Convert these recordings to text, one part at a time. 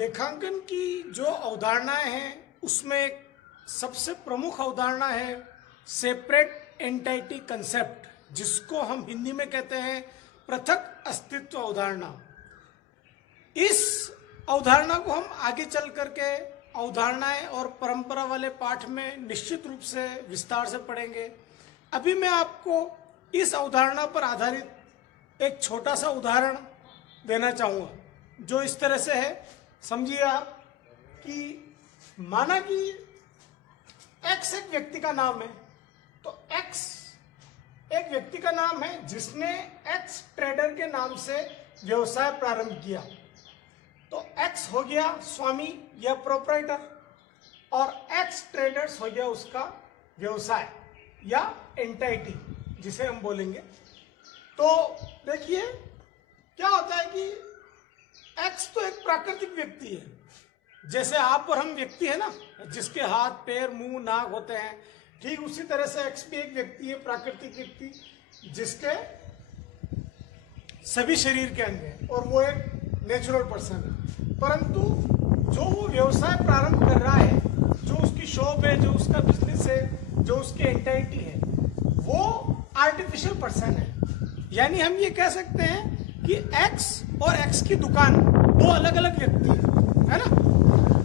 लेखांकन की जो अवधारणाएं हैं उसमें एक सबसे प्रमुख अवधारणा है सेपरेट एंटिटी कंसेप्ट, जिसको हम हिंदी में कहते हैं पृथक अस्तित्व अवधारणा। इस अवधारणा को हम आगे चल करके अवधारणाएं और परंपरा वाले पाठ में निश्चित रूप से विस्तार से पढ़ेंगे। अभी मैं आपको इस अवधारणा पर आधारित एक छोटा सा उदाहरण देना चाहूँगा, जो इस तरह से है। समझिए आप कि माना कि एक्स एक व्यक्ति का नाम है, तो एक्स एक व्यक्ति का नाम है जिसने एक्स ट्रेडर के नाम से व्यवसाय प्रारंभ किया। तो एक्स हो गया स्वामी या प्रोप्राइटर और एक्स ट्रेडर्स हो गया उसका व्यवसाय या एंटिटी जिसे हम बोलेंगे। तो देखिए क्या होता है कि एक्स तो एक प्राकृतिक व्यक्ति है, जैसे आप और हम व्यक्ति है ना, जिसके हाथ पैर मुंह नाक होते हैं, ठीक उसी तरह से एक्स भी एक व्यक्ति है, प्राकृतिक व्यक्ति, जिसके सभी शरीर के अंग हैं और वो एक नेचुरल पर्सन है। परंतु जो वो व्यवसाय प्रारंभ कर रहा है, जो उसकी शॉप है, जो उसका बिजनेस है, जो उसकी एंटिटी है, वो आर्टिफिशियल पर्सन है। यानी हम ये कह सकते हैं कि एक्स और एक्स की दुकान दो अलग अलग व्यक्ति है ना।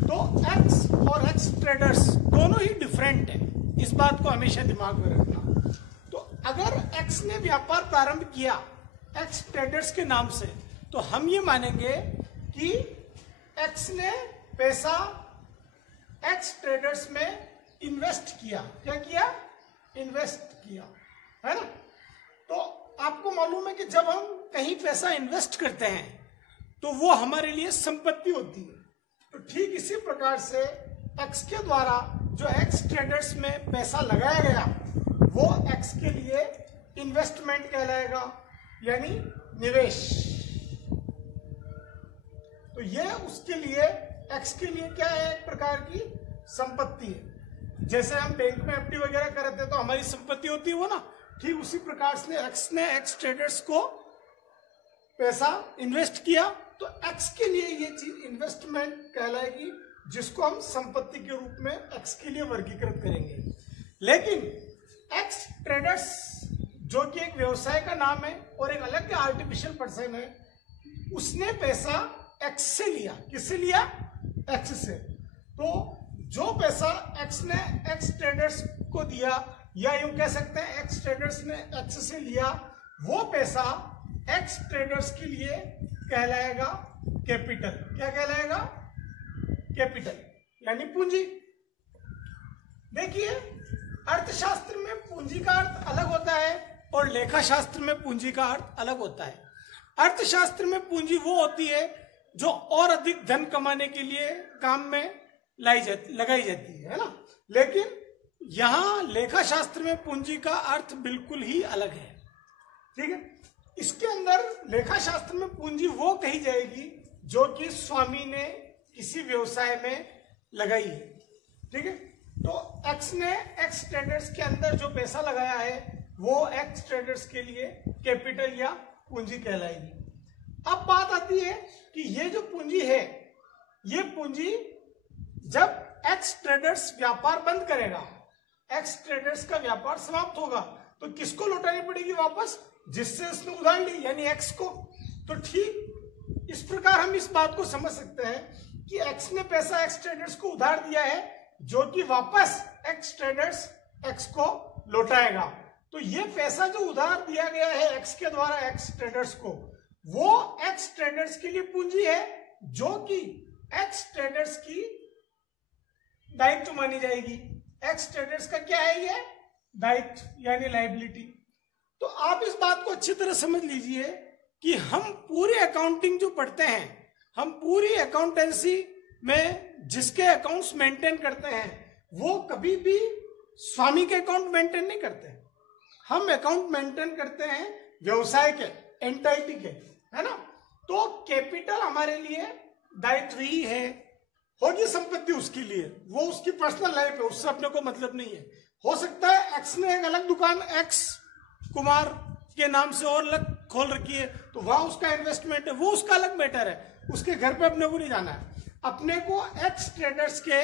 तो एक्स और एक्स ट्रेडर्स दोनों ही डिफरेंट है, इस बात को हमेशा दिमाग में रखना। तो अगर एक्स ने व्यापार प्रारंभ किया एक्स ट्रेडर्स के नाम से, तो हम ये मानेंगे कि एक्स ने पैसा एक्स ट्रेडर्स में इन्वेस्ट किया। क्या किया? इन्वेस्ट किया, है ना। तो आपको मालूम है कि जब हम कहीं पैसा इन्वेस्ट करते हैं तो वो हमारे लिए संपत्ति होती है। तो ठीक इसी प्रकार से एक्स के द्वारा जो एक्स ट्रेडर्स में पैसा लगाया गया वो एक्स के लिए इन्वेस्टमेंट कहलाएगा, यानी निवेश। तो ये उसके लिए एक्स के लिए क्या है? एक प्रकार की संपत्ति है। जैसे हम बैंक में एफडी वगैरह करते हैं तो हमारी संपत्ति होती है वो ना, ठीक उसी प्रकार से एक्स ने एक्स ट्रेडर्स को पैसा इन्वेस्ट किया, तो एक्स के लिए ये चीज इन्वेस्टमेंट कहलाएगी, जिसको हम संपत्ति के रूप में एक्स के लिए वर्गीकृत करेंगे। लेकिन एक्स ट्रेडर्स जो कि एक व्यवसाय का नाम है और एक अलग आर्टिफिशियल पर्सन है, उसने पैसा एक्स से लिया। किससे लिया? एक्स से। तो जो पैसा एक्स ने एक्स ट्रेडर्स को दिया, या यूं कह सकते हैं एक्स ट्रेडर्स ने एक्स से लिया, वो पैसा एक्स ट्रेडर्स के लिए कहलाएगा कैपिटल। क्या कहलाएगा? कैपिटल, यानी पूंजी। देखिए अर्थशास्त्र में पूंजी का अर्थ अलग होता है और लेखा शास्त्र में पूंजी का अर्थ अलग होता है। अर्थशास्त्र में पूंजी वो होती है जो और अधिक धन कमाने के लिए काम में लगाई जाती है ना। लेकिन यहां लेखा शास्त्र में पूंजी का अर्थ बिल्कुल ही अलग है। ठीक है, इसके अंदर लेखा शास्त्र में पूंजी वो कही जाएगी जो कि स्वामी ने किसी व्यवसाय में लगाई है। ठीक है, तो एक्स ने एक्स ट्रेडर्स के अंदर जो पैसा लगाया है वो एक्स ट्रेडर्स के लिए कैपिटल या पूंजी कहलाएगी। अब बात आती है कि ये जो पूंजी है, ये पूंजी जब एक्स ट्रेडर्स व्यापार बंद करेगा, एक्स ट्रेडर्स का व्यापार समाप्त होगा, तो किसको लौटानी पड़ेगी वापस? जिससे उसने उधार ली, यानी एक्स को। तो ठीक इस प्रकार हम इस बात को समझ सकते हैं कि एक्स ने पैसा एक्स ट्रेडर्स को उधार दिया है, जो कि वापस एक्स ट्रेडर्स एक्स को लौटाएगा। तो ये पैसा जो उधार दिया गया है एक्स के द्वारा एक्स ट्रेडर्स को, वो एक्स ट्रेडर्स के लिए पूंजी है, जो कि एक्स ट्रेडर्स की दायित्व मानी जाएगी। एक्स ट्रेडर्स का क्या है? ये दायित्व यानी लायबिलिटी। तो आप इस बात को अच्छी तरह समझ लीजिए कि हम पूरी अकाउंटिंग जो पढ़ते हैं, हम पूरी अकाउंटेंसी में जिसके अकाउंट्स मेंटेन करते हैं, वो कभी भी स्वामी के अकाउंट मेंटेन नहीं करते। हम अकाउंट मेंटेन करते हैं व्यवसाय के, एंटिटी के, है ना। तो कैपिटल हमारे लिए दायित्व ही है, होगी संपत्ति उसके लिए, वो उसकी पर्सनल लाइफ है, उससे अपने को मतलब नहीं है। हो सकता है एक्स ने एक अलग दुकान एक्स कुमार के नाम से और अलग खोल रखी है, तो वहां उसका इन्वेस्टमेंट है, वो उसका अलग मैटर है, उसके घर पे अपने को नहीं जाना है। अपने को एक्स ट्रेडर्स के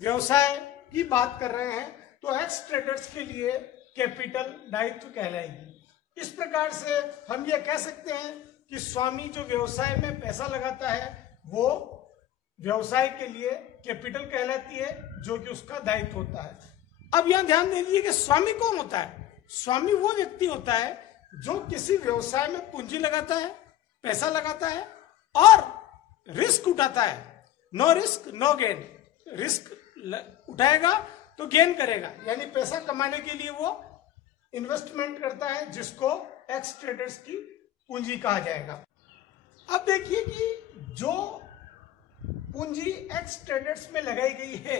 व्यवसाय की बात कर रहे हैं, तो एक्स ट्रेडर्स के लिए कैपिटल दायित्व कहलाएगी। इस प्रकार से हम ये कह सकते हैं कि स्वामी जो व्यवसाय में पैसा लगाता है वो व्यवसाय के लिए कैपिटल कहलाती है, जो कि उसका दायित्व होता है। अब यहां ध्यान दे दीजिए कि स्वामी कौन होता है। स्वामी वो व्यक्ति होता है जो किसी व्यवसाय में पूंजी लगाता है, पैसा लगाता है और रिस्क उठाता है। No risk no gain, risk उठाएगा तो गेन करेगा, यानी पैसा कमाने के लिए वो इन्वेस्टमेंट करता है, जिसको एक्स ट्रेडर्स की पूंजी कहा जाएगा। अब देखिए कि जो पूंजी एक्स ट्रेडर्स में लगाई गई है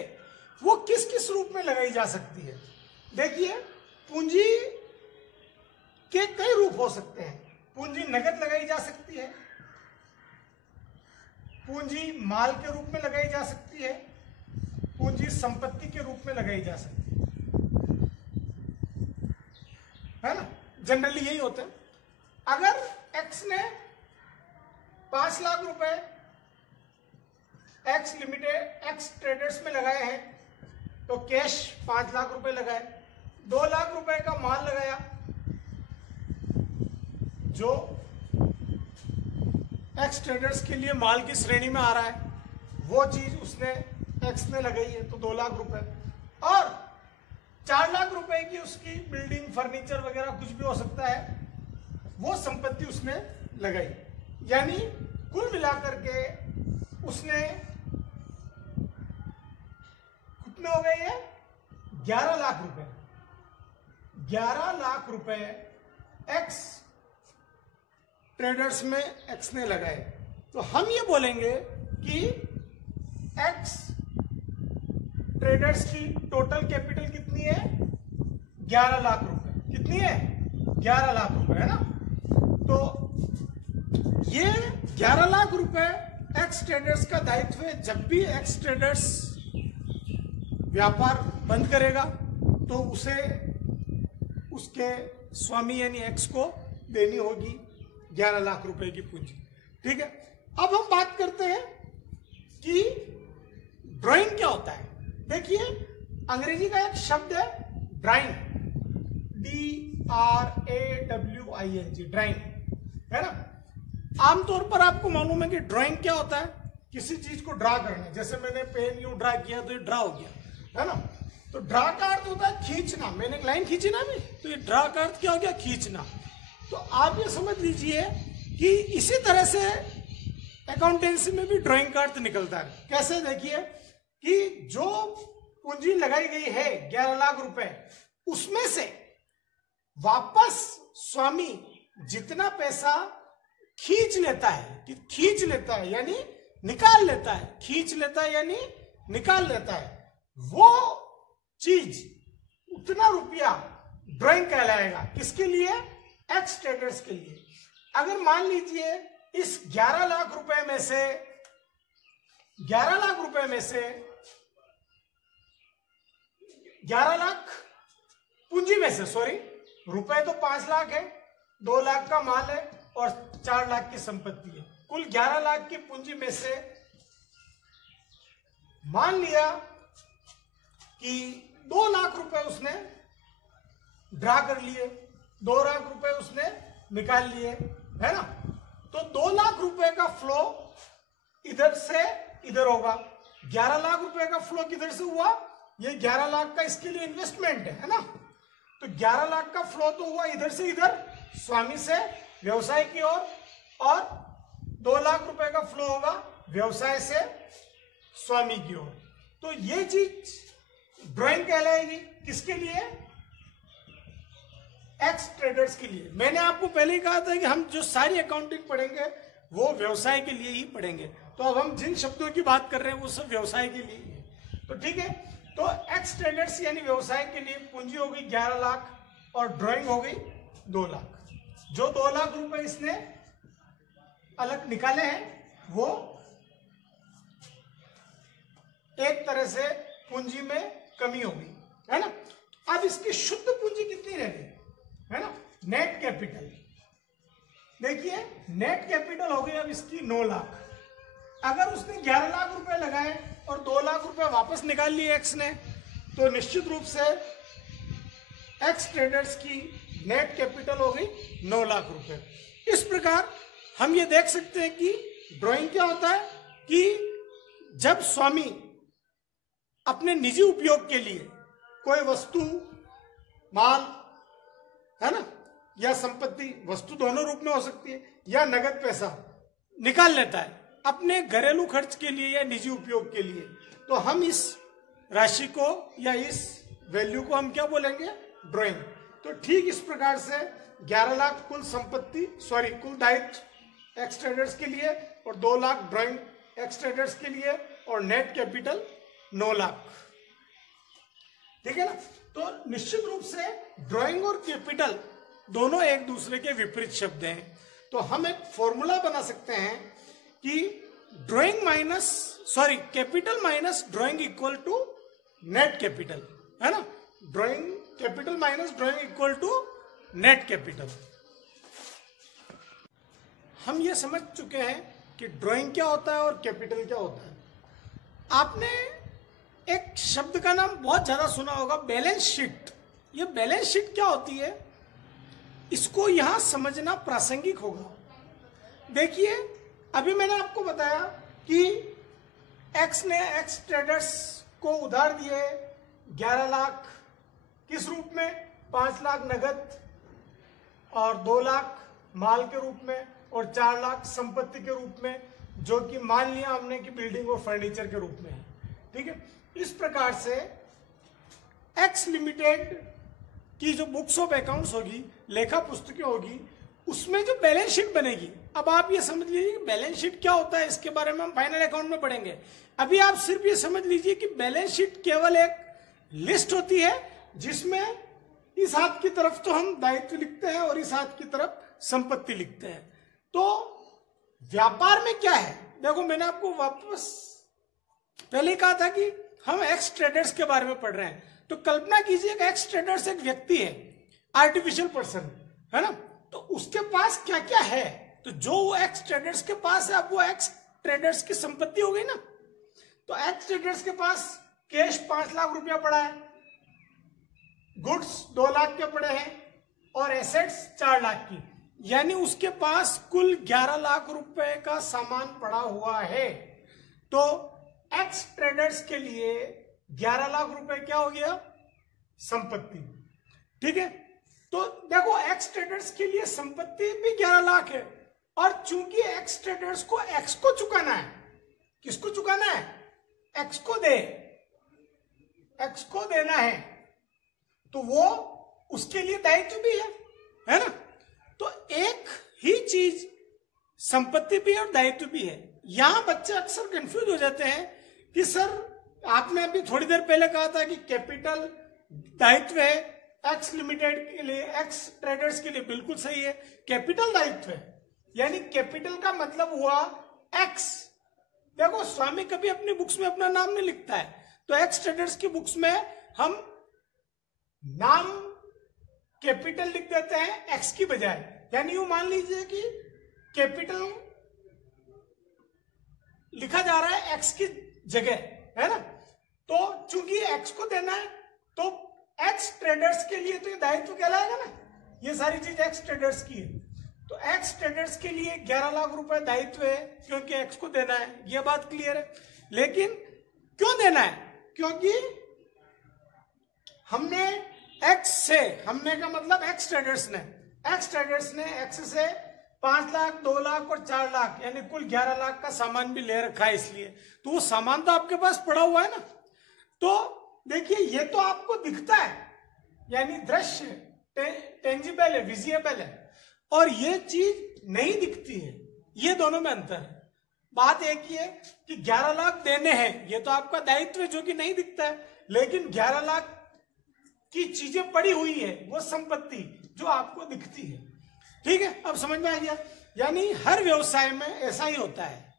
वो किस किस रूप में लगाई जा सकती है। देखिए, पूंजी के कई रूप हो सकते हैं। पूंजी नगद लगाई जा सकती है, पूंजी माल के रूप में लगाई जा सकती है, पूंजी संपत्ति के रूप में लगाई जा सकती है ना। जनरली यही होता है। अगर एक्स ने 5 लाख रुपए एक्स लिमिटेड एक्स ट्रेडर्स में लगाए हैं, तो कैश 5 लाख रुपए लगाए, 2 लाख रुपए का माल लगाया, जो एक्स ट्रेडर्स के लिए माल की श्रेणी में आ रहा है, वो चीज उसने एक्स ने लगाई है, तो 2 लाख रुपए। और 4 लाख रुपए की उसकी बिल्डिंग फर्नीचर वगैरह कुछ भी हो सकता है, वो संपत्ति उसने लगाई। यानी कुल मिलाकर के उसने कितने हो गए ये 11 लाख रुपए। 11 लाख रुपए एक्स ट्रेडर्स में एक्स ने लगाए, तो हम ये बोलेंगे कि एक्स ट्रेडर्स की टोटल कैपिटल कितनी है 11 लाख रुपए। कितनी है 11 लाख रुपए, है ना। तो ये 11 लाख रुपए एक्स ट्रेडर्स का दायित्व है। जब भी एक्स ट्रेडर्स व्यापार बंद करेगा तो उसे उसके स्वामी यानी एक्स को देनी होगी 11 लाख रुपए की पूंजी। ठीक है, अब हम बात करते हैं कि ड्राइंग क्या होता है। देखिए, अंग्रेजी का एक शब्द है ड्राइंग, DRAWING, ड्राइंग, है ना। आमतौर पर आपको मालूम है कि ड्राइंग क्या होता है, किसी चीज को ड्रा करना। जैसे मैंने पेन यूं ड्रा किया तो ये ड्रा हो गया, है ना। तो ड्रा का अर्थ होता है खींचना। मैंने एक लाइन खींची ना भी, तो ये ड्रा का अर्थ क्या हो गया, खींचना। तो आप ये समझ लीजिए कि इसी तरह से अकाउंटेंसी में भी ड्राइंग का अर्थ निकलता है। कैसे, देखिए कि जो पूंजी लगाई गई है 11 लाख रुपए, उसमें से वापस स्वामी जितना पैसा खींच लेता है, कि खींच लेता है यानी निकाल लेता है, खींच लेता है यानी निकाल लेता है, वो चीज उतना रुपया ड्राइंग कहलाएगा। किसके लिए, एक्स ट्रेडर्स के लिए। अगर मान लीजिए इस 11 लाख रुपए में से 11 लाख रुपए में से 11 लाख पूंजी में से, सॉरी, रुपए तो 5 लाख है, 2 लाख का माल है और 4 लाख की संपत्ति है। कुल 11 लाख की पूंजी में से मान लिया कि 2 लाख रुपए उसने ड्रा कर लिए, 2 लाख रुपए उसने निकाल लिए, है ना। तो 2 लाख रुपए का फ्लो इधर से इधर होगा। 11 लाख रुपए का फ्लो किधर से हुआ, ये 11 लाख का इसके लिए इन्वेस्टमेंट है ना। तो 11 लाख का फ्लो तो हुआ इधर से इधर, स्वामी से व्यवसाय की ओर, और 2 लाख रुपए का फ्लो होगा व्यवसाय से स्वामी की ओर। तो ये चीज ड्राइंग कहलाएगी। किसके लिए, एक्स ट्रेडर्स के लिए। मैंने आपको पहले ही कहा था कि हम जो सारी अकाउंटिंग पढ़ेंगे वो व्यवसाय के लिए ही पढ़ेंगे। तो अब हम जिन शब्दों की बात कर रहे हैं वो सब व्यवसाय के लिए ही है। तो ठीक है, तो एक्स ट्रेडर्स यानी व्यवसाय के लिए पूंजी हो गई 11 लाख और ड्राइंग हो गई 2 लाख। जो 2 लाख रुपए इसने अलग निकाले हैं वो एक तरह से पूंजी में कमी होगी, है ना। अब इसकी शुद्ध पूंजी कितनी रह गई, है ना, नेट कैपिटल। देखिए नेट कैपिटल हो गई अब इसकी 9 लाख, अगर उसने 11 लाख रुपए लगाए और 2 लाख रुपए वापस निकाल लिए एक्स ने, तो निश्चित रूप से एक्स ट्रेडर्स की नेट कैपिटल हो गई 9 लाख रुपए। इस प्रकार हम ये देख सकते हैं कि ड्राइंग क्या होता है कि जब स्वामी अपने निजी उपयोग के लिए कोई वस्तु, माल, है ना, या संपत्ति, वस्तु दोनों रूप में हो सकती है, या नगद पैसा निकाल लेता है अपने घरेलू खर्च के लिए या निजी उपयोग के लिए, तो हम इस राशि को या इस वैल्यू को हम क्या बोलेंगे? ड्राइंग। तो ठीक इस प्रकार से 11 लाख कुल संपत्ति, कुल दायित्व एक्स ट्रेडर्स के लिए, और 2 लाख ड्राइंग एक्स ट्रेडर्स के लिए, और नेट कैपिटल 9 लाख। ठीक है ना? तो निश्चित रूप से ड्राइंग और कैपिटल दोनों एक दूसरे के विपरीत शब्द हैं। तो हम एक फॉर्मूला बना सकते हैं कि capital minus drawing equal to net capital, है ना? Drawing capital minus drawing equal to net capital. हम ये समझ चुके हैं कि ड्राइंग क्या होता है और कैपिटल क्या होता है। आपने एक शब्द का नाम बहुत ज्यादा सुना होगा, बैलेंस शीट। ये बैलेंस शीट क्या होती है, इसको यहां समझना प्रासंगिक होगा। देखिए, अभी मैंने आपको बताया कि एक्स ने एक्स ट्रेडर्स को उधार दिए 11 लाख, किस रूप में? 5 लाख नगद और 2 लाख माल के रूप में, और 4 लाख संपत्ति के रूप में, जो कि मान लिया हमने कि बिल्डिंग और फर्नीचर के रूप में है। ठीक है? इस प्रकार से एक्स लिमिटेड की जो बुक्स ऑफ अकाउंट्स होगी, लेखा पुस्तकें होगी, उसमें जो बैलेंस शीट बनेगी, अब आप ये समझ लीजिए कि बैलेंस शीट क्या होता है, इसके बारे में हम फाइनल अकाउंट में पढ़ेंगे। अभी आप सिर्फ ये समझ लीजिए कि बैलेंस शीट केवल एक लिस्ट होती है जिसमें इस हाथ की तरफ तो हम दायित्व लिखते हैं और इस हाथ की तरफ संपत्ति लिखते हैं। तो व्यापार में क्या है, देखो मैंने आपको वापस पहले कहा था कि हम एक्स ट्रेडर्स के बारे में पढ़ रहे हैं। तो कल्पना कीजिए कि एक्स ट्रेडर्स एक व्यक्ति है, आर्टिफिशियल पर्सन, है ना? तो उसके पास क्या क्या है, तो जो वो एक्स ट्रेडर्स के पास है, अब वो एक्स ट्रेडर्स की संपत्ति हो गई ना। तो एक्स ट्रेडर्स के पास कैश 5 लाख रुपया पड़ा है, गुड्स 2 लाख के पड़े हैं, और एसेट्स 4 लाख की, यानी उसके पास कुल 11 लाख रुपए का सामान पड़ा हुआ है। तो एक्स ट्रेडर्स के लिए 11 लाख रुपए क्या हो गया? संपत्ति। ठीक है? तो देखो, एक्स ट्रेडर्स के लिए संपत्ति भी 11 लाख है, और चूंकि एक्स ट्रेडर्स को एक्स को चुकाना है, किसको चुकाना है? एक्स को एक्स को देना है, तो वो उसके लिए दायित्व भी है ना? तो एक ही चीज संपत्ति भी है और दायित्व भी है। यहां बच्चे अक्सर कंफ्यूज हो जाते हैं कि सर, आपने अभी थोड़ी देर पहले कहा था कि कैपिटल दायित्व है एक्स लिमिटेड के लिए, एक्स ट्रेडर्स के लिए, बिल्कुल सही है, कैपिटल दायित्व है, यानी कैपिटल का मतलब हुआ एक्स। देखो, स्वामी कभी अपनी बुक्स में अपना नाम नहीं लिखता है, तो एक्स ट्रेडर्स की बुक्स में हम नाम कैपिटल लिख देते हैं एक्स की बजाय, यानी यूं मान लीजिए कि कैपिटल लिखा जा रहा है एक्स की जगह, है ना? तो चूंकि एक्स को देना है, तो एक्स ट्रेडर्स के लिए तो ये दायित्व कहलाएगा ना, ये सारी चीज एक्स ट्रेडर्स की है। तो एक्स ट्रेडर्स के लिए 11 लाख रुपए दायित्व है, क्योंकि एक्स को देना है, ये बात क्लियर है। लेकिन क्यों देना है? क्योंकि हमने एक्स से, हमने का मतलब एक्स ट्रेडर्स ने एक्स से 5 लाख, 2 लाख और 4 लाख, यानी कुल 11 लाख का सामान भी ले रखा है, इसलिए तो वो सामान तो आपके पास पड़ा हुआ है ना। तो देखिए, ये तो आपको दिखता है, यानी दृश्य टेंजिबल है, विजिबल है, और ये चीज नहीं दिखती है। ये दोनों में अंतर है। बात एक ही है कि 11 लाख देने हैं, ये तो आपका दायित्व है जो कि नहीं दिखता है, लेकिन 11 लाख की चीजें पड़ी हुई है, वो संपत्ति जो आपको दिखती है। ठीक है, अब समझ में आ गया। यानी हर व्यवसाय में ऐसा ही होता है,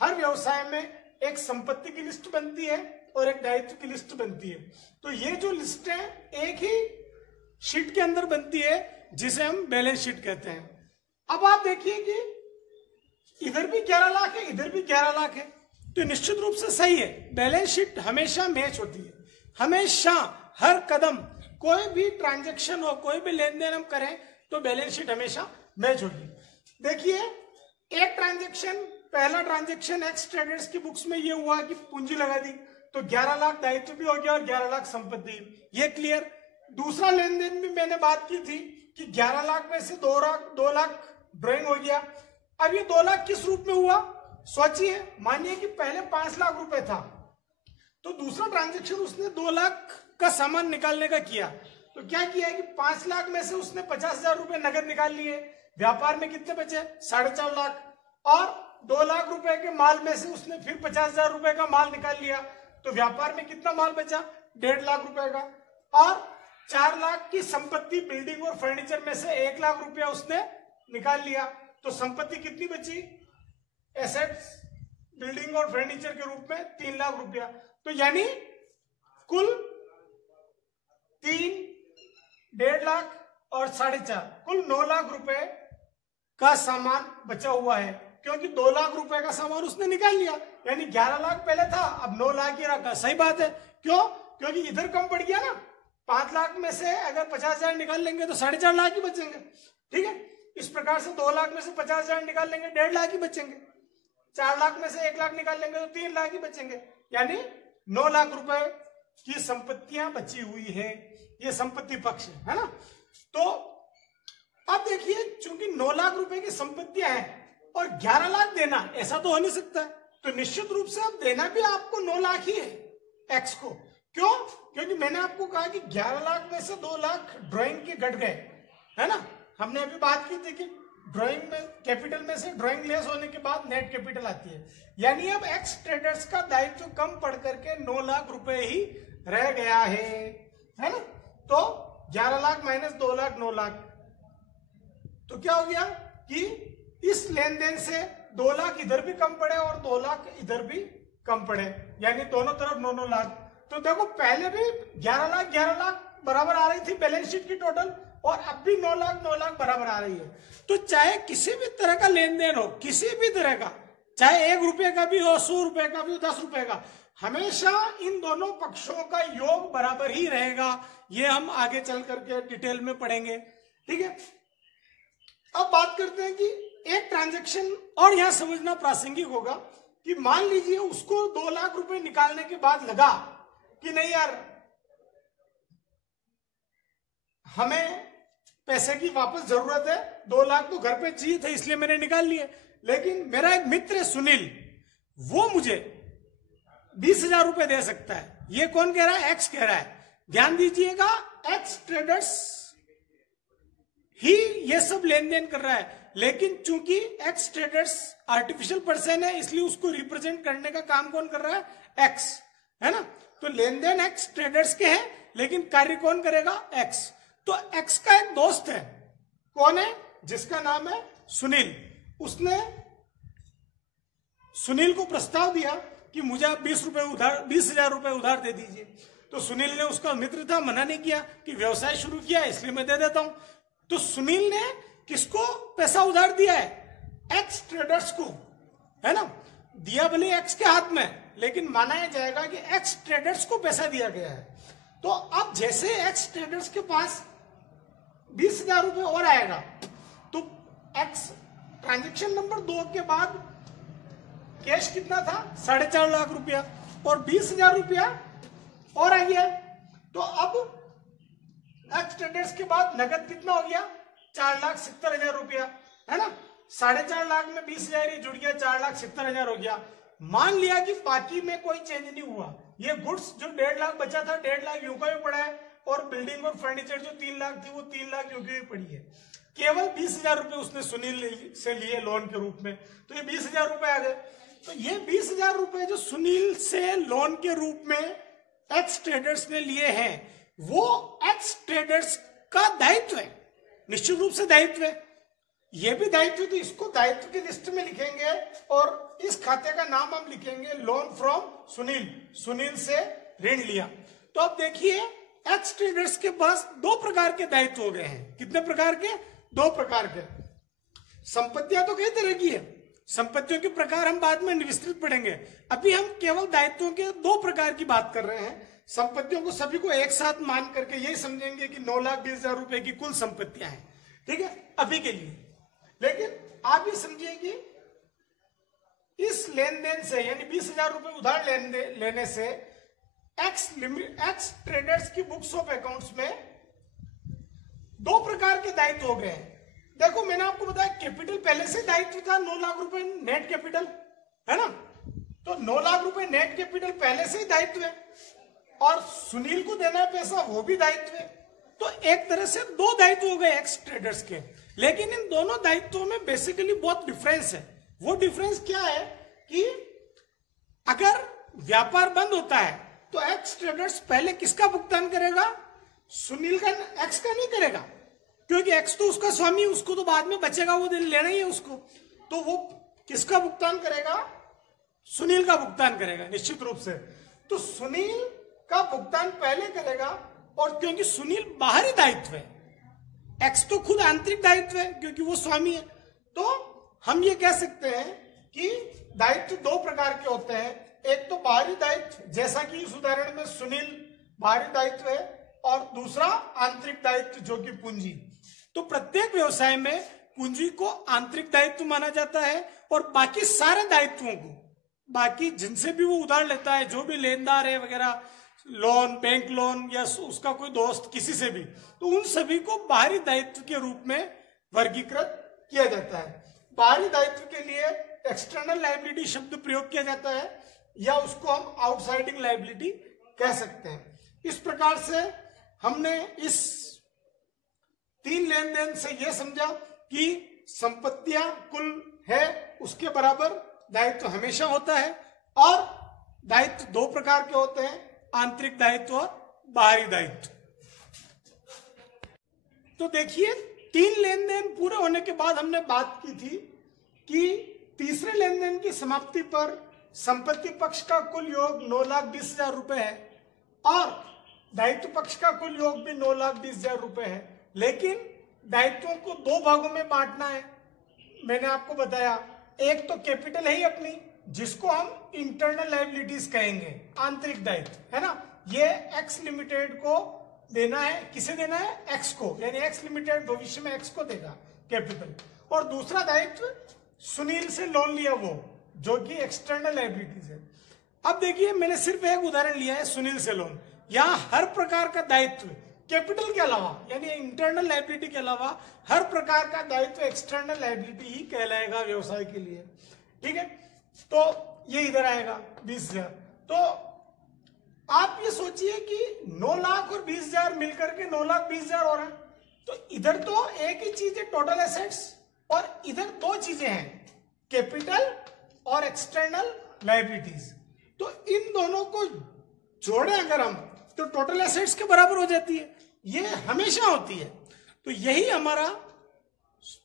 हर व्यवसाय में एक संपत्ति की लिस्ट बनती है और एक दायित्व की लिस्ट बनती है। तो ये जो लिस्ट है एक ही शीट के अंदर बनती है, जिसे हम बैलेंस शीट कहते हैं। अब आप देखिए कि इधर भी 11 लाख है, इधर भी 11 लाख है, तो निश्चित रूप से सही है। बैलेंस शीट हमेशा मैच होती है, हमेशा, हर कदम, कोई भी ट्रांजैक्शन हो, कोई भी लेन देन हम करें तो बैलेंस शीट हमेशा मैच होगी। देखिए एक ट्रांजैक्शन, पहला ट्रांजैक्शन एक्स ट्रेडर्स की बुक्स में ये हुआ कि पूंजी लगा दी, तो 11 लाख दायित्व भी हो गया और 11 लाख संपत्ति, ये क्लियर। दूसरा लेन देन भी मैंने बात की थी कि 11 लाख में से 2 लाख ड्राइंग हो गया। अब ये 2 लाख किस रूप में हुआ, सोचिए, मानिए कि पहले 5 लाख रुपए था, तो दूसरा ट्रांजैक्शन उसने 2 लाख का सामान निकालने का किया, तो क्या किया कि 5 लाख में से उसने 50,000 रुपए नगद निकाल लिए, व्यापार में कितने बचे, 4.5 लाख, और 2 लाख रुपए के माल में से उसने फिर 50,000 रुपए का माल निकाल लिया, तो व्यापार में कितना माल बचा, 1.5 लाख रुपए का, और 4 लाख की संपत्ति बिल्डिंग और फर्नीचर में से 1 लाख रुपया उसने निकाल लिया, तो संपत्ति कितनी बची, एसेट्स बिल्डिंग और फर्नीचर के रूप में 3 लाख रुपया, तो यानी कुल 3, 1.5 लाख और 4.5, कुल 9 लाख रुपए का सामान बचा हुआ है, क्योंकि 2 लाख रुपए का सामान उसने निकाल लिया, यानी 11 लाख पहले था, अब 9 लाख ही रखा। सही बात है, क्यों, क्योंकि इधर कम पड़ गया ना, 5 लाख में से अगर 50,000 निकाल लेंगे तो 4.5 लाख ही बचेंगे, ठीक है। इस प्रकार से 2 लाख में से 50,000 निकाल लेंगे, 1.5 लाख ही बचेंगे, 4 लाख में से 1 लाख निकाल लेंगे तो 3 लाख ही बचेंगे, यानी 9 लाख रुपए की संपत्तियां बची हुई है, ये संपत्ति पक्ष है ना। तो अब देखिए, चूंकि 9 लाख रुपए की संपत्तियां हैं और 11 लाख देना, ऐसा तो हो नहीं सकता, तो निश्चित रूप से अब देना भी आपको 9 लाख ही है एक्स को। क्यों, क्योंकि मैंने आपको कहा कि 11 लाख में से 2 लाख ड्राइंग के घट गए, है ना। हमने अभी बात की थी कि ड्राइंग में, कैपिटल में से ड्राइंग लेस होने के बाद नेट कैपिटल आती है, यानी अब एक्स ट्रेडर्स का दायित्व कम पड़ करके 9 लाख रुपए ही रह गया है ना। तो 11 लाख माइनस 2 लाख 9 लाख, तो क्या हो गया कि इस लेन देन से 2 लाख इधर भी कम पड़े और 2 लाख इधर भी कम पड़े, यानी दोनों तरफ 9 लाख। तो देखो पहले भी 11 लाख बराबर आ रही थी बैलेंस शीट की टोटल, और अब भी 9 लाख बराबर आ रही है। तो चाहे किसी भी तरह का लेन देन हो, किसी भी तरह का, चाहे 1 रुपए का भी हो, 100 रुपए का भी हो, 10 रुपए का, हमेशा इन दोनों पक्षों का योग बराबर ही रहेगा। ये हम आगे चल करके डिटेल में पढ़ेंगे, ठीक है। अब बात करते हैं कि एक ट्रांजैक्शन और यहां समझना प्रासंगिक होगा कि मान लीजिए उसको 2 लाख रुपए निकालने के बाद लगा कि नहीं यार, हमें पैसे की वापस जरूरत है, 2 लाख तो घर पे चाहिए थे इसलिए मैंने निकाल लिए, लेकिन मेरा एक मित्र है सुनील, वो मुझे 20,000 रुपए दे सकता है। ये कौन कह रहा है, एक्स कह रहा है। ध्यान दीजिएगा, एक्स ट्रेडर्स ही ये सब लेन देन कर रहा है, लेकिन चूंकि एक्स ट्रेडर्स आर्टिफिशियल पर्सन है, इसलिए उसको रिप्रेजेंट करने का काम कौन कर रहा है, एक्स, है ना। तो लेन देन एक्स ट्रेडर्स के हैं, लेकिन कार्य कौन करेगा, एक्स। तो एक्स का एक दोस्त है, कौन है, जिसका नाम है सुनील। उसने सुनील को प्रस्ताव दिया कि मुझे आप 20,000 रुपए उधार दे दीजिए। तो सुनील ने, उसका मित्र था, मना नहीं किया कि व्यवसाय शुरू किया इसलिए मैं दे देता हूं। तो सुनील ने किसको पैसा उधार दिया है, एक्स ट्रेडर्स को, है ना। दिया भले एक्स के हाथ में, लेकिन माना जाएगा कि एक्स ट्रेडर्स को पैसा दिया गया है। तो अब जैसे एक्स ट्रेडर्स के पास 20,000 रुपए और आएगा, तो एक्स ट्रांजैक्शन नंबर 2 के बाद कैश कितना था, 4.5 लाख रुपया, और 20,000 रुपया और आ गया। तो अब एक्स ट्रेडर्स के बाद नगद कितना हो गया, 4,70,000 रुपया, है ना। 4.5 लाख में 20,000 जुड़ गया, 4,70,000 हो गया। मान लिया कि बाकी में कोई चेंज नहीं हुआ, ये गुड्स जो 1.5 लाख बचा था, 1.5 लाख यूं का भी पड़ा है, और बिल्डिंग और फर्नीचर जो 3 लाख थी वो 3 लाख यूं की भी पड़ी है। केवल 20,000 रुपए उसने सुनील से लिए लोन के रूप में, तो ये 20,000 रुपए आ गए। तो ये 20,000 रुपए जो सुनील से लोन के रूप में एक्स ट्रेडर्स ने लिए हैं, वो एक्स ट्रेडर्स का दायित्व है, निश्चित रूप से दायित्व है। ये भी दायित्व, तो इसको दायित्व की लिस्ट में लिखेंगे, और इस खाते का नाम हम लिखेंगे लोन फ्रॉम सुनील, सुनील से ऋण लिया। तो अब देखिए, एक्स ट्रेडर्स के पास 2 प्रकार के दायित्व हो गए हैं। कितने प्रकार के, 2 प्रकार के। संपत्तियां तो कई तरह की है, संपत्तियों के प्रकार हम बाद में विस्तृत पढ़ेंगे। अभी हम केवल दायित्वों के 2 प्रकार की बात कर रहे हैं। संपत्तियों को सभी को एक साथ मान करके यही समझेंगे कि 9,20,000 रुपए की कुल संपत्तियां हैं, ठीक है, अभी के लिए। लेकिन आप ये समझिए कि इस लेन देन से, यानी 20,000 रुपए उधार लेने से एक्स ट्रेडर्स की बुक्स ऑफ अकाउंट्स में 2 प्रकार के दायित्व हो गए हैं। देखो, मैंने आपको बताया कैपिटल पहले से दायित्व था 9 लाख रुपए नेट कैपिटल, है ना। तो 9 लाख रुपए नेट कैपिटल पहले से ही दायित्व है, और सुनील को देना है पैसा, वो भी दायित्व है। तो एक तरह से 2 दायित्व हो गए एक्स ट्रेडर्स के। लेकिन इन दोनों दायित्वों में बेसिकली बहुत डिफरेंस है। वो डिफरेंस क्या है कि अगर व्यापार बंद होता है तो एक्स ट्रेडर्स पहले किसका भुगतान करेगा? सुनील का, एक्स का नहीं करेगा, क्योंकि एक्स तो उसका स्वामी, उसको तो बाद में बचेगा, वो लेना ही है उसको। तो वो किसका भुगतान करेगा? सुनील का भुगतान करेगा निश्चित रूप से। तो सुनील का भुगतान पहले करेगा, और क्योंकि सुनील बाहरी दायित्व है, एक्स तो खुद आंतरिक दायित्व है क्योंकि वो स्वामी है। तो हम ये कह सकते हैं कि दायित्व 2 प्रकार के होते हैं। एक तो बाहरी दायित्व, जैसा कि इस उदाहरण में सुनील बाहरी दायित्व है, और दूसरा आंतरिक दायित्व जो कि पूंजी। तो प्रत्येक व्यवसाय में पूंजी को आंतरिक दायित्व माना जाता है, और बाकी सारे दायित्वों को, बाकी जिनसे भी वो उधार लेता है, जो भी लेनदार है वगैरह, लोन, बैंक लोन, या उसका कोई दोस्त, किसी से भी, तो उन सभी को बाहरी दायित्व के रूप में वर्गीकृत किया जाता है। बाहरी दायित्व के लिए एक्सटर्नल लायबिलिटी शब्द प्रयोग किया जाता है, या उसको हम आउटसाइडिंग लायबिलिटी कह सकते हैं। इस प्रकार से हमने इस 3 लेन देन से यह समझा कि संपत्तियां कुल है उसके बराबर दायित्व हमेशा होता है, और दायित्व 2 प्रकार के होते हैं, आंतरिक दायित्व और बाहरी दायित्व। तो देखिए, 3 लेन देन पूरे होने के बाद हमने बात की थी कि तीसरे लेन देन की समाप्ति पर संपत्ति पक्ष का कुल योग 9,20,000 रुपए है, और दायित्व पक्ष का कुल योग भी 9,20,000 रुपए है। लेकिन दायित्वों को 2 भागों में बांटना है। मैंने आपको बताया, एक तो कैपिटल है ही अपनी, जिसको हम इंटरनल लायबिलिटीज कहेंगे, आंतरिक दायित्व, है ना। ये एक्स लिमिटेड को देना है, किसे देना है? एक्स को, यानी एक्स लिमिटेड भविष्य में एक्स को देगा कैपिटल। और दूसरा दायित्व सुनील से लोन लिया वो, जो कि एक्सटर्नल लायबिलिटीज है। अब देखिए, मैंने सिर्फ एक उदाहरण लिया है, सुनील से लोन। यहां हर प्रकार का दायित्व कैपिटल के अलावा, यानी इंटरनल लायबिलिटी के अलावा, हर प्रकार का दायित्व एक्सटर्नल लायबिलिटी ही कहलाएगा व्यवसाय के लिए, ठीक है। तो ये इधर आएगा 20,000। तो आप ये सोचिए कि 9 लाख और 20,000 मिलकर के 9,20,000 हो रहा है। तो इधर तो एक ही चीज है, टोटल एसेट्स, और इधर 2 चीजें हैं, कैपिटल और एक्सटर्नल लायबिलिटीज। तो इन दोनों को जोड़े अगर हम, तो टोटल एसेट्स के बराबर हो जाती है। ये हमेशा होती है। तो यही हमारा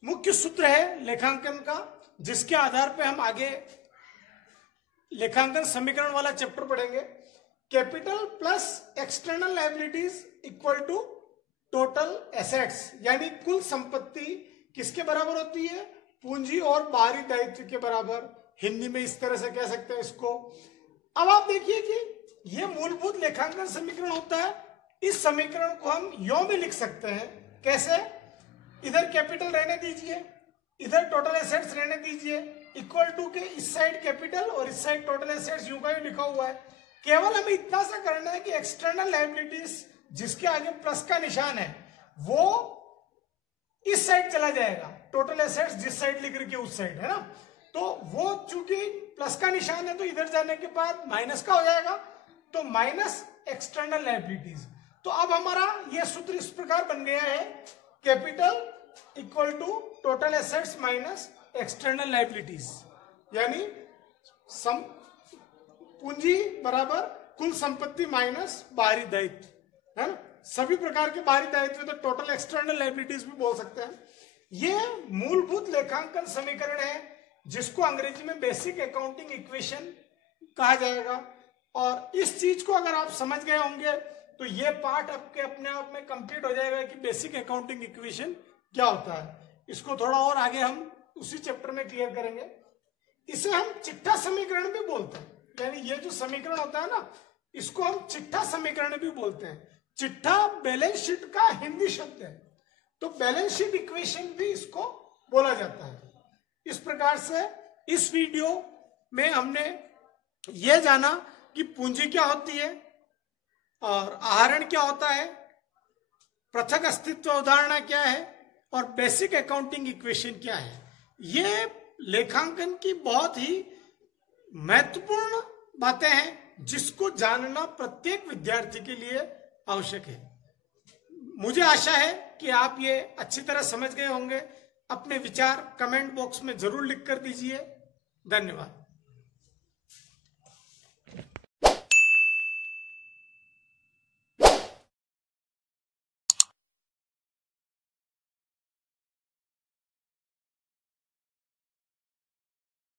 मुख्य सूत्र है लेखांकन का, जिसके आधार पे हम आगे लेखांकन समीकरण वाला चैप्टर पढ़ेंगे। Capital plus external liabilities equal to total assets, यानी कुल संपत्ति किसके बराबर होती है? पूंजी और बाहरी दायित्व के बराबर। हिंदी में इस तरह से कह सकते हैं इसको। अब आप देखिए कि यह मूलभूत लेखांकन समीकरण होता है। इस समीकरण को हम यों भी लिख सकते हैं, कैसे? इधर कैपिटल रहने दीजिए, इधर टोटल एसेट्स रहने दीजिए, इक्वल टू के इस साइड कैपिटल और इस साइड टोटल एसेट्स, यूं का यूं लिखा हुआ है। केवल हमें इतना सा करना है कि एक्सटर्नल लायबिलिटीज जिसके आगे प्लस का निशान है वो इस साइड चला जाएगा, टोटल एसेट्स जिस साइड लिख रखी है उस साइड, है ना। तो वो चूंकि प्लस का निशान है तो इधर जाने के बाद माइनस का हो जाएगा, तो माइनस एक्सटर्नल लायबिलिटीज। तो अब हमारा यह सूत्र इस प्रकार बन गया है, capital equal to total assets minus external liabilities, यानी पूंजी बराबर कुल संपत्ति माइनस बाहरी दायित्व, है ना। सभी प्रकार के बाहरी दायित्व तो टोटल एक्सटर्नल लायबिलिटीज भी बोल सकते हैं। यह मूलभूत लेखांकन समीकरण है जिसको अंग्रेजी में बेसिक अकाउंटिंग इक्वेशन कहा जाएगा। और इस चीज को अगर आप समझ गए होंगे तो यह पार्ट आपके अपने आप में कंप्लीट हो जाएगा कि बेसिक अकाउंटिंग इक्वेशन क्या होता है। इसको थोड़ा और आगे हम उसी चैप्टर में क्लियर करेंगे। इसे हम चिट्ठा समीकरण भी बोलते हैं। यानी ये जो समीकरण होता है ना, इसको हम चिट्ठा समीकरण भी बोलते हैं। चिट्ठा बैलेंस शीट का हिंदी शब्द है, तो बैलेंस शीट इक्वेशन भी इसको बोला जाता है। इस प्रकार से इस वीडियो में हमने यह जाना कि पूंजी क्या होती है और आहरण क्या होता है, पृथक अस्तित्व अवधारणा क्या है और बेसिक अकाउंटिंग इक्वेशन क्या है। ये लेखांकन की बहुत ही महत्वपूर्ण बातें हैं जिसको जानना प्रत्येक विद्यार्थी के लिए आवश्यक है। मुझे आशा है कि आप ये अच्छी तरह समझ गए होंगे। अपने विचार कमेंट बॉक्स में जरूर लिख कर दीजिए। धन्यवाद।